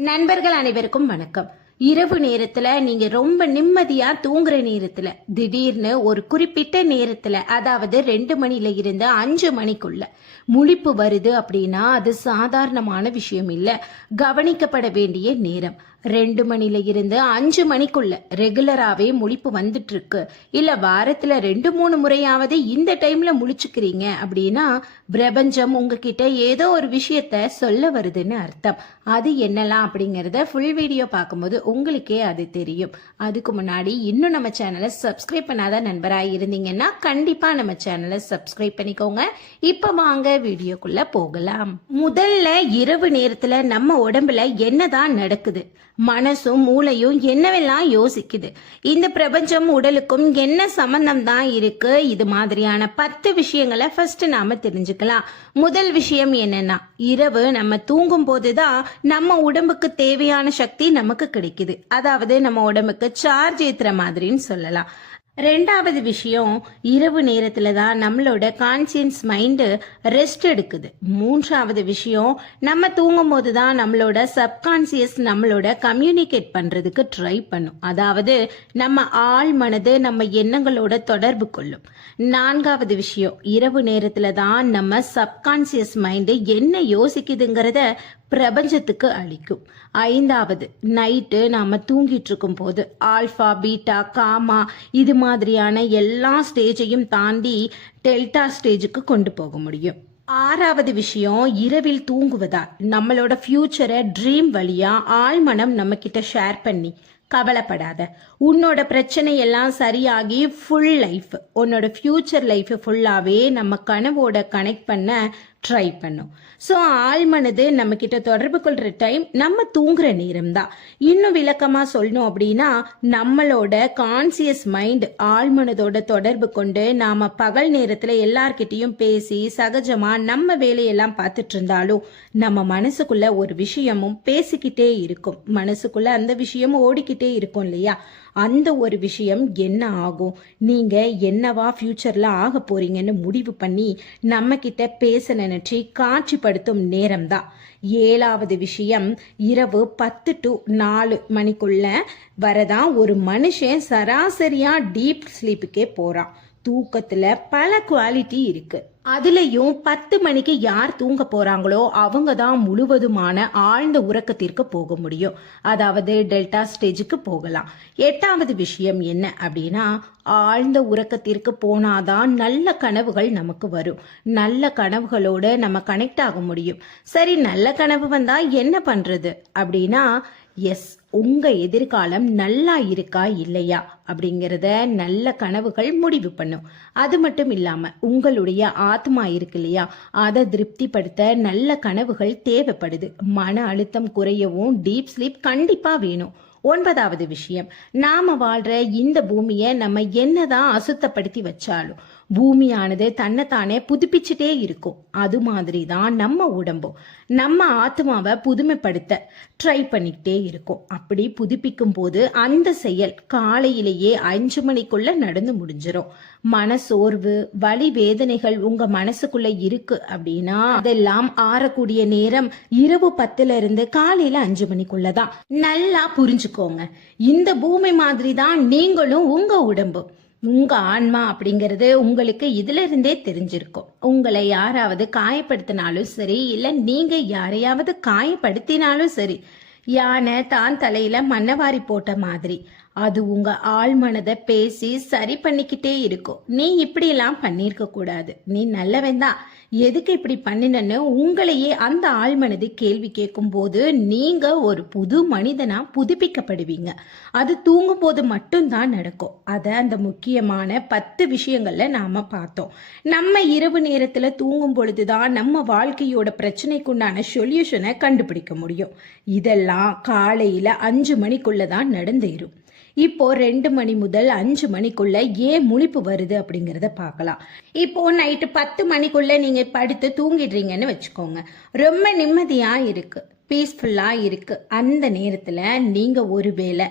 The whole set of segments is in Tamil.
நண்பர்கள் அனைவருக்கும் வணக்கம். இரவு நேரத்துல நீங்க ரொம்ப நிம்மதியா தூங்குற நேரத்துல திடீர்னு ஒரு குறிப்பிட்ட நேரத்துல அதாவது ரெண்டு மணில இருந்து அஞ்சு மணிக்குள்ள முழிப்பு வருது அப்படின்னா அது சாதாரணமான விஷயம் இல்ல. கவனிக்கப்பட வேண்டிய நேரம். ரெண்டு மணில இருந்து அஞ்சு மணிக்குள்ள ரெகுலராகவே முழிப்பு வந்துட்டு இருக்கு இல்ல வாரத்துல ரெண்டு மூணு முறையாவது இந்த டைம்ல முழிச்சுக்கிறீங்க அப்படின்னா பிரபஞ்சம் உங்ககிட்ட ஏதோ ஒரு விஷயத்த சொல்ல வருதுன்னு அர்த்தம். அது என்னலாம் அப்படிங்கறத ஃபுல் வீடியோ பார்க்கும்போது உங்களுக்கே அது தெரியும். அதுக்கு முன்னாடி இன்னும் நம்ம சேனலை சப்ஸ்கிரைப் பண்ணாத நண்பராக இருந்தீங்கன்னா கண்டிப்பா நம்ம சேனலை சப்ஸ்கிரைப் பண்ணிக்கோங்க. இப்ப வாங்க வீடியோக்குள்ள போகலாம். முதல்ல இரவு நேரத்துல நம்ம உடம்புல என்னதான் நடக்குது? மனசும் மூளையும் என்னவெல்லாம் யோசிக்குது? இந்த பிரபஞ்சம் உடலுக்கும் என்ன சம்பந்தம் தான் இருக்கு? இது மாதிரியான பத்து விஷயங்களை ஃபர்ஸ்ட் நாம தெரிஞ்சுக்கலாம். முதல் விஷயம் என்னன்னா இரவு நம்ம தூங்கும் போதுதான் நம்ம உடம்புக்கு தேவையான சக்தி நமக்கு கிடைக்குது. அதாவது நம்ம உடம்புக்கு சார்ஜ் ஏத்துற மாதிரின்னு சொல்லலாம். ரெண்டாவது விஷயம் இரவு நேரத்துல தான் நம்மளோட கான்சியன்ஸ் மைண்டு ரெஸ்ட் எடுக்குது. மூன்றாவது விஷயம் நம்ம தூங்கும் போது தான் நம்மளோட சப்கான்சியஸ் நம்மளோட கம்யூனிகேட் பண்றதுக்கு ட்ரை பண்ணும். அதாவது நம்ம ஆள் மனது நம்ம எண்ணங்களோட தொடர்பு கொள்ளும். நான்காவது விஷயம் இரவு நேரத்துல தான் நம்ம சப்கான்சியஸ் மைண்டு என்ன யோசிக்குதுங்கிறத பிரபஞ்சத்துக்கு அளிக்கும். ஐந்தாவது நைட்டு நாம தூங்கிட்டு இருக்கும் போது ஆல்ஃபா பீட்டா காமா இது மாதிரியான எல்லா ஸ்டேஜையும் தாண்டி டெல்டா ஸ்டேஜுக்கு கொண்டு போக முடியும். ஆறாவது விஷயம் இரவில் தூங்குவதால் நம்மளோட ஃபியூச்சரை ட்ரீம் வழியா ஆழ்மனம் நம்ம கிட்ட ஷேர் பண்ணி கவலைப்படாத. உன்னோட பிரச்சனை எல்லாம் சரியாகி ஃபுல் லைஃப் உன்னோட ஃபியூச்சர் லைஃப் ஃபுல்லாகவே நம்ம கனவோட கனெக்ட் பண்ண ட்ரை பண்ணும். ஸோ ஆழ்மனது நம்ம கிட்ட தொடர்பு கொள்ற டைம் நம்ம தூங்குற நேரம் தான் இன்னும் விளக்கமா சொல்லணும் அப்படின்னா நம்மளோட கான்சியஸ் மைண்ட் ஆழ்மனதோட தொடர்பு கொண்டு நாம பகல் நேரத்துல எல்லார்கிட்டையும் பேசி சகஜமா நம்ம வேலையெல்லாம் பார்த்துட்டு இருந்தாலும் நம்ம மனசுக்குள்ள ஒரு விஷயமும் பேசிக்கிட்டே இருக்கும். மனசுக்குள்ள அந்த விஷயமும் ஓடிக்கிட்டே இருக்கும் இல்லையா? அந்த ஒரு விஷயம் என்ன ஆகும்? நீங்க என்னவா ஃபியூச்சர்ல ஆக போறீங்கன்னு முடிவு பண்ணி நம்ம கிட்ட பேச நினைச்சு காட்சிப்படுத்தும் நேரம்தான். ஏழாவது விஷயம் இரவு பத்து டு நாலு மணிக்குள்ள வரதான் ஒரு மனுஷன் சராசரியா டீப் ஸ்லீப்புக்கே போறான். தூக்கத்துல பல குவாலிட்டி இருக்கு. அதுலயும் பத்து மணிக்கு யார் தூங்க போறாங்களோ அவங்க தான் முழுவதுமான ஆழ்ந்த உறக்கத்திற்கு போக முடியும். அதாவது டெல்டா ஸ்டேஜுக்கு போகலாம். எட்டாவது விஷயம் என்ன அப்படின்னா ஆழ்ந்த உறக்கத்திற்கு போனாதான் நல்ல கனவுகள் நமக்கு வரும். நல்ல கனவுகளோட நம்ம கனெக்ட் ஆக முடியும். சரி நல்ல கனவு வந்தா என்ன பண்றது? அப்படின்னா எஸ் உங்க எதிர்காலம் நல்லா இருக்கா இல்லையா அப்படிங்கறத நல்ல கனவுகள் முடிவு பண்ணும். அது மட்டும் இல்லாம உங்களுடைய ஆத்மா இருக்கு இல்லையா அதை திருப்திப்படுத்த நல்ல கனவுகள் தேவைப்படுது. மன அழுத்தம் குறையவும் டீப் ஸ்லீப் கண்டிப்பா வேணும். ஒன்பதாவது விஷயம் நாம வாழ்ற இந்த பூமியை நம்ம என்னதான் அசுத்தப்படுத்தி வச்சாலும் பூமியானது தன்னைத்தானே புதுப்பிச்சுட்டே இருக்கும். அது மாதிரி தான் நம்ம உடம்பும். நம்ம ஆத்மாவை புதுமைப்படுத்த ட்ரை பண்ணிக்கிட்டே இருக்கும். அப்படி புதுப்பிக்கும் போது அந்த செயல் காலையிலேயே அஞ்சு மணிக்குள்ள நடந்து முடிஞ்சிடும் மன சோர்வு வலி வேதனைகள் உங்க மனசுக்குள்ள இருக்கு அப்படின்னா அதெல்லாம் ஆறக்கூடிய நேரம் இரவு பத்துல இருந்து காலையில அஞ்சு மணிக்குள்ளதான் நல்லா புரிஞ்சுக்கோங்க. இந்த பூமி மாதிரி தான் நீங்களும் உங்க உடம்பு உங்க ஆன்மா அப்படிங்கிறது உங்களுக்கு இதுல இருந்தே தெரிஞ்சிருக்கும். உங்களை யாராவது காயப்படுத்தினாலும் சரி இல்ல நீங்க யாரையாவது காயப்படுத்தினாலும் சரி யானை தான் தலையில மண்ணவாரி போட்ட மாதிரி. அது உங்க ஆழ்மனதை பேசி சரி பண்ணிக்கிட்டே இருக்கும். நீ இப்படி எல்லாம் பண்ணிருக்க கூடாது. நீ நல்லவன் தான். எதுக்கு இப்படி பண்ணினன்னு உங்களையே அந்த ஆழ்மனது கேள்வி கேட்கும் போது நீங்க ஒரு புது மனிதனா புதுப்பிக்கப்படுவீங்க. அது தூங்கும் போது மட்டும்தான் நடக்கும். அதை அந்த முக்கியமான பத்து விஷயங்கள்ல நாம பார்த்தோம். நம்ம இரவு நேரத்துல தூங்கும் பொழுதுதான் நம்ம வாழ்க்கையோட பிரச்சனைக்குண்டான சொல்யூஷனை கண்டுபிடிக்க முடியும். இதெல்லாம் காலையில அஞ்சு மணிக்குள்ளதான் நடந்தேறும். இப்போ ரெண்டு மணி முதல் அஞ்சு மணிக்குள்ள ஏன் முழிப்பு வருது அப்படிங்கறத பார்க்கலாம். இப்போ நைட்டு பத்து மணிக்குள்ள நீங்க படுத்து தூங்கிடுறீங்கன்னு வச்சுக்கோங்க. ரொம்ப நிம்மதியா இருக்கு. பீஸ்ஃபுல்லா இருக்கு. அந்த நேரத்துல நீங்க ஒருவேளை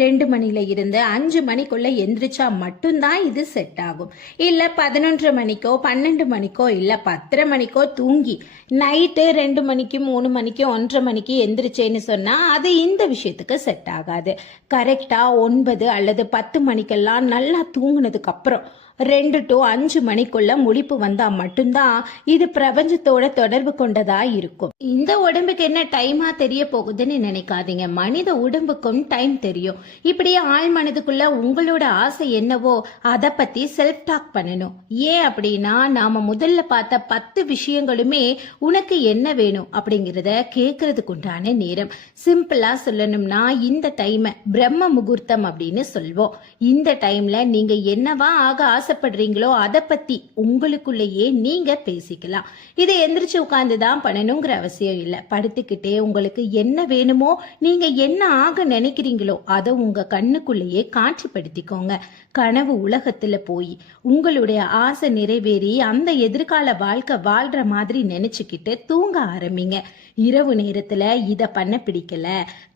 ரெண்டு மணில இருந்து அஞ்சு மணிக்குள்ள எந்திரிச்சா மட்டும்தான் இது செட் ஆகும். இல்ல பதினொன்றரை மணிக்கோ பன்னெண்டு மணிக்கோ இல்ல பத்தரை மணிக்கோ தூங்கி நைட்டு ரெண்டு மணிக்கு மூணு மணிக்கு ஒன்றரை மணிக்கு எந்திரிச்சேன்னு சொன்னா அது இந்த விஷயத்துக்கு செட் ஆகாது. கரெக்டா ஒன்பது அல்லது பத்து மணிக்கெல்லாம் நல்லா தூங்கினதுக்கு அப்புறம் ரெண்டு டு அஞ்சு மணிக்குள்ள முழிப்பு வந்தா மட்டும்தான் இது பிரபஞ்சத்தோட தொடர்பு கொண்டதா இருக்கும். இந்த உடம்புக்கு என்ன டைமா தெரிய போகுதுன்னு நினைக்காதீங்க. மனித உடம்புக்கும் டைம் தெரியும். இப்படியே ஆள் மனதுக்குள்ள உங்களோட ஆசை என்னவோ அதை பத்தி செல்ஃப் டாக் பண்ணணும். ஏன் அப்படின்னா நாம முதல்ல பார்த்த பத்து விஷயங்களுமே உனக்கு என்ன வேணும் அப்படிங்கறத கேட்கறதுக்கு உண்டான நேரம். சிம்பிளா சொல்லணும்னா இந்த டைமை பிரம்ம முகூர்த்தம் அப்படின்னு சொல்வோம். இந்த டைம்ல நீங்க என்னவா ஆக ஆசைப்படுறீங்களோ அதை பத்தி உங்களுக்குள்ளேயே நீங்க பேசிக்கலாம். இதை எந்திரிச்சு உட்கார்ந்து தான் பண்ணணுங்கிற அவசியம் இல்லை. படுத்துக்கிட்டே உங்களுக்கு என்ன வேணுமோ நீங்க என்ன ஆக நினைக்கிறீங்களோ அதை உங்க கண்ணுக்குள்ளேயே காட்சிப்படுத்திக்கோங்க. கனவு உலகத்துல போய் உங்களுடைய ஆசை நிறைவேறி அந்த எதிர்கால வாழ்க்கை வாழ்ற மாதிரி நினைச்சுக்கிட்டு தூங்க ஆரம்பிங்க. இரவு நேரத்துல இத பண்ண பிடிக்கல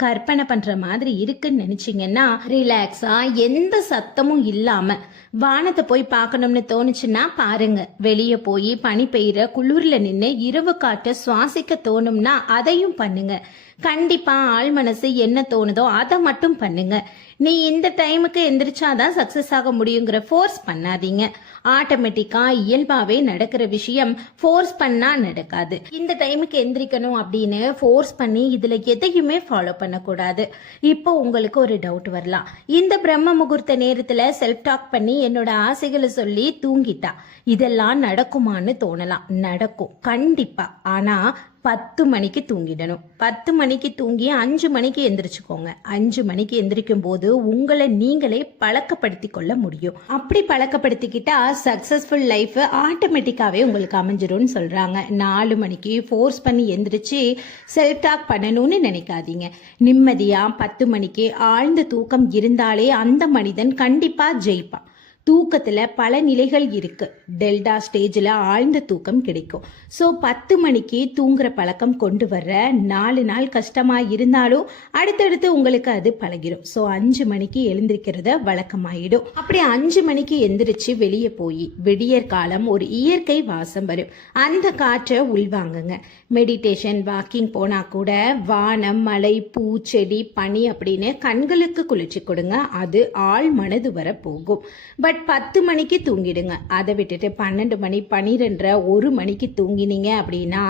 கற்பனை பண்ற மாதிரி இருக்குன்னு நினைச்சீங்கன்னா ரிலாக்ஸா எந்த சத்தமும் இல்லாம வானத்தை போய் போய் பார்க்கணும்னு தோணுச்சுன்னா பாருங்க. வெளியே போய் பனி பெய்யுற குளிர்ல நின்று இரவு காட்ட சுவாசிக்க தோணும்னா அதையும் பண்ணுங்க. கண்டிப்பா ஆள் மனசு என்ன தோணுதோ அதை மட்டும் பண்ணுங்க. நீ இந்த டைமுக்கு எந்திரிச்சாதான் சக்சஸ் ஆக முடியுங்கிற ஃபோர்ஸ் பண்ணாதீங்க. ஆட்டோமேட்டிக்கா இயல்பாவே நடக்கிற விஷயம் ஃபோர்ஸ் பண்ணா நடக்காது. இந்த டைமுக்கு எந்திரிக்கணும் அப்படின்னு ஃபோர்ஸ் பண்ணி இதுல எதையுமே ஃபாலோ பண்ணக்கூடாது. இப்போ உங்களுக்கு ஒரு டவுட் வரலாம். இந்த பிரம்ம முகூர்த்த நேரத்துல செல்ஃப் டாக் பண்ணி என்னோட ஆசைகளை சொல்லி தூங்கிட்டா. இதெல்லாம் நடக்குமான்னு தோணலாம். நடக்கும். கண்டிப்பா. ஆனா பத்து மணிக்கு தூங்கிடணும். பத்து மணிக்கு தூங்கி அஞ்சு மணிக்கு எந்திரிச்சுக்கோங்க. அஞ்சு மணிக்கு எந்திரிக்கும் போது உங்களை நீங்களே பழக்கப்படுத்தி கொள்ள முடியும். அப்படி பழக்கப்படுத்திக்கிட்டா சக்சஸ்ஃபுல் லைஃப் ஆட்டோமேட்டிக்காவே உங்களுக்கு அமைஞ்சிரும்னு சொல்றாங்க. நாலு மணிக்கு ஃபோர்ஸ் பண்ணி எந்திரிச்சு செல்ஃப் டாக் பண்ணணும்னு நினைக்காதீங்க. நிம்மதியா பத்து மணிக்கு ஆழ்ந்த தூக்கம் இருந்தாலே அந்த மனிதன் கண்டிப்பா ஜெயிப்பான். தூக்கத்தில் பல நிலைகள் இருக்கு. டெல்டா ஸ்டேஜில் ஆழ்ந்த தூக்கம் கிடைக்கும். ஸோ பத்து மணிக்கு தூங்குற பழக்கம் கொண்டு வர்ற நாலு நாள் கஷ்டமாக இருந்தாலும் அடுத்தடுத்து உங்களுக்கு அது பழகிடும் ஸோ அஞ்சு மணிக்கு எழுந்திருக்கிறத வழக்கமாயிடும். அப்படி அஞ்சு மணிக்கு எந்திரிச்சு வெளியே போய் விடியற் காலம் ஒரு இயற்கை வாசம் வரும். அந்த காற்றை உள்வாங்குங்க. மெடிடேஷன் வாக்கிங் போனால் கூட வானம் மலை பூ செடி பனி அப்படின்னு கண்களுக்கு குளிர்ச்சி கொடுங்க. அது ஆள் மனது வர போகும். பட் பத்து மணிக்கு தூங்கிடுங்க. அதை விட்டுட்டு பன்னெண்டு மணி பன்னிரெண்டரை ஒரு மணிக்கு தூங்கினீங்க அப்படின்னா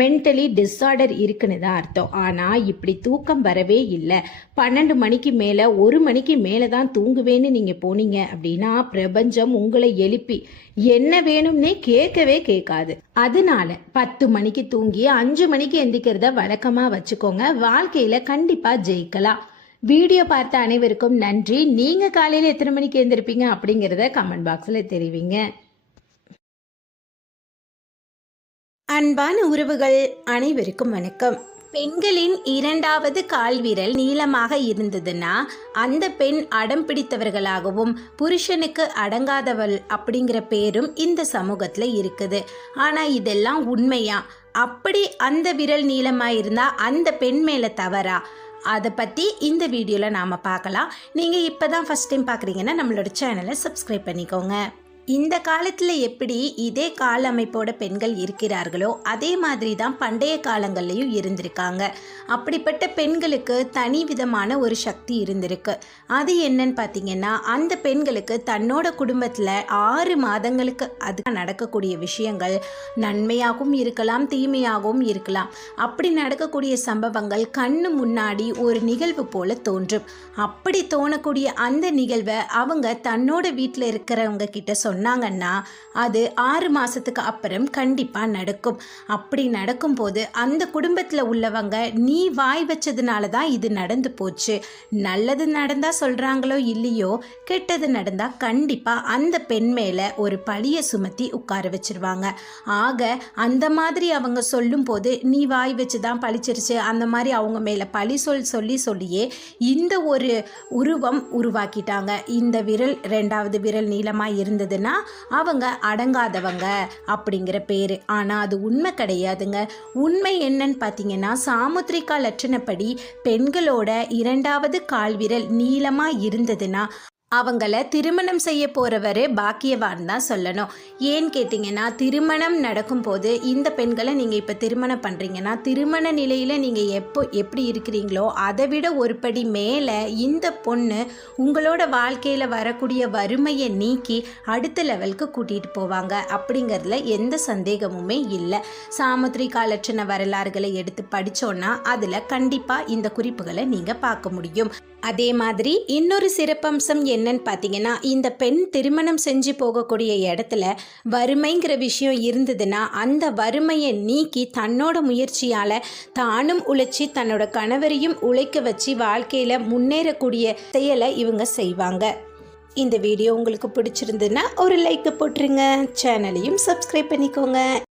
மென்டலி டிஸார்டர் இருக்குன்னு தான் அர்த்தம். ஆனால் இப்படி தூக்கம் வரவே இல்லை. பன்னெண்டு மணிக்கு மேலே ஒரு மணிக்கு மேலே தான் தூங்குவேன்னு நீங்கள் போனீங்க அப்படின்னா பிரபஞ்சம் உங்களை எழுப்பி என்ன வேணும்னே கேட்கவே கேட்காது. அதனால பத்து மணிக்கு தூங்கி அஞ்சு மணிக்கு எந்திக்கிறத வழக்கமாக வச்சுக்கோங்க. வாழ்க்கையில் கண்டிப்பாக ஜெயிக்கலாம். வீடியோ பார்த்த அனைவருக்கும் நன்றி. நீங்க காலையில எத்தனை மணிக்கு எழுந்திருப்பீங்க அப்படிங்கறத கமெண்ட் பாக்ஸ்ல தெரிவிங்க. அன்பான உறவுகள் அனைவருக்கும் வணக்கம். பெண்களின் இரண்டாவது கால்விரல் நீளமாக இருந்ததுன்னா அந்த பெண் அடம் பிடித்தவர்களாகவும் புருஷனுக்கு அடங்காதவள் அப்படிங்கிற பேரும் இந்த சமூகத்தில் இருக்குது. ஆனால் இதெல்லாம் உண்மையா? அப்படி அந்த விரல் நீளமாக இருந்தால் அந்த பெண் மேலே தவறா? அதை பற்றி இந்த வீடியோவில் நாம் பார்க்கலாம். நீங்கள் இப்போ தான் ஃபஸ்ட் டைம் பார்க்குறீங்கன்னா நம்மளோட சேனலை சப்ஸ்கிரைப் பண்ணிக்கோங்க. இந்த காலத்தில் எப்படி இதே கால அமைப்போட பெண்கள் இருக்கிறார்களோ அதே மாதிரி தான் பண்டைய காலங்கள்லையும் இருந்திருக்காங்க. அப்படிப்பட்ட பெண்களுக்கு தனி விதமான ஒரு சக்தி இருந்திருக்கு. அது என்னன்னு பார்த்தீங்கன்னா அந்த பெண்களுக்கு தன்னோட குடும்பத்தில் ஆறு மாதங்களுக்கு அது நடக்கக்கூடிய விஷயங்கள் நன்மையாகவும் இருக்கலாம் தீமையாகவும் இருக்கலாம். அப்படி நடக்கக்கூடிய சம்பவங்கள் கண்ணு முன்னாடி ஒரு நிகழ்வு போல தோன்றும். அப்படி தோணக்கூடிய அந்த நிகழ்வை அவங்க தன்னோட வீட்டில் இருக்கிறவங்க கிட்ட சொன்னாங்கன்னா அது ஆறு மாதத்துக்கு அப்புறம் கண்டிப்பாக நடக்கும். அப்படி நடக்கும்போது அந்த குடும்பத்தில் உள்ளவங்க நீ வாய் வச்சதுனால தான் இது நடந்து போச்சு. நல்லது நடந்தால் சொல்கிறாங்களோ இல்லையோ கெட்டது நடந்தால் கண்டிப்பாக அந்த பெண் மேலே ஒரு பழியை சுமத்தி உட்கார வச்சிருவாங்க. ஆக அந்த மாதிரி அவங்க சொல்லும்போது நீ வாய் வச்சு தான் பழிச்சிருச்சு. அந்த மாதிரி அவங்க மேலே பழி சொல் சொல்லி சொல்லியே இந்த ஒரு உருவம் உருவாக்கிட்டாங்க. இந்த விரல் ரெண்டாவது விரல் நீளமாக இருந்ததுன்னா இருந்ததுன்னா அவங்க அடங்காதவங்க அப்படிங்கிற பேர். ஆனால் அது உண்மை கிடையாதுங்க. உண்மை என்னன்னு பார்த்தீங்கன்னா சாமுத்திரிகா லட்சணப்படி பெண்களோட இரண்டாவது கால்விரல் நீளமாக இருந்ததுன்னா அவங்கள திருமணம் செய்ய போகிறவர் பாக்கியவான் தான் சொல்லணும். ஏன்னு கேட்டிங்கன்னா திருமணம் நடக்கும்போது இந்த பெண்களை நீங்கள் இப்போ திருமணம் பண்ணுறீங்கன்னா திருமண நிலையில் நீங்கள் எப்போ எப்படி இருக்கிறீங்களோ அதை விட ஒரு படி மேலே இந்த பொண்ணு உங்களோட வாழ்க்கையில் வரக்கூடிய வறுமையை நீக்கி அடுத்த லெவலுக்கு கூட்டிகிட்டு போவாங்க அப்படிங்கிறதுல எந்த சந்தேகமுமே இல்லை. சாமுத்திரிகா லட்சண வரலாறுகளை எடுத்து படித்தோன்னா அதில் கண்டிப்பாக இந்த குறிப்புகளை நீங்கள் பார்க்க முடியும். அதே மாதிரி இன்னொரு சிறப்பம்சம் என்னன்னு பார்த்தீங்கன்னா இந்த பெண் திருமணம் செஞ்சு போகக்கூடிய இடத்துல வறுமைங்கிற விஷயம் இருந்ததுன்னா அந்த வறுமையை நீக்கி தன்னோட முயற்சியால் தானும் உழைச்சி தன்னோட கணவரையும் உழைக்க வச்சு வாழ்க்கையில் முன்னேறக்கூடிய செயலை இவங்க செய்வாங்க. இந்த வீடியோ உங்களுக்கு பிடிச்சிருந்ததுன்னா ஒரு லைக் போட்டுருங்க. சேனலையும் சப்ஸ்கிரைப் பண்ணிக்கோங்க.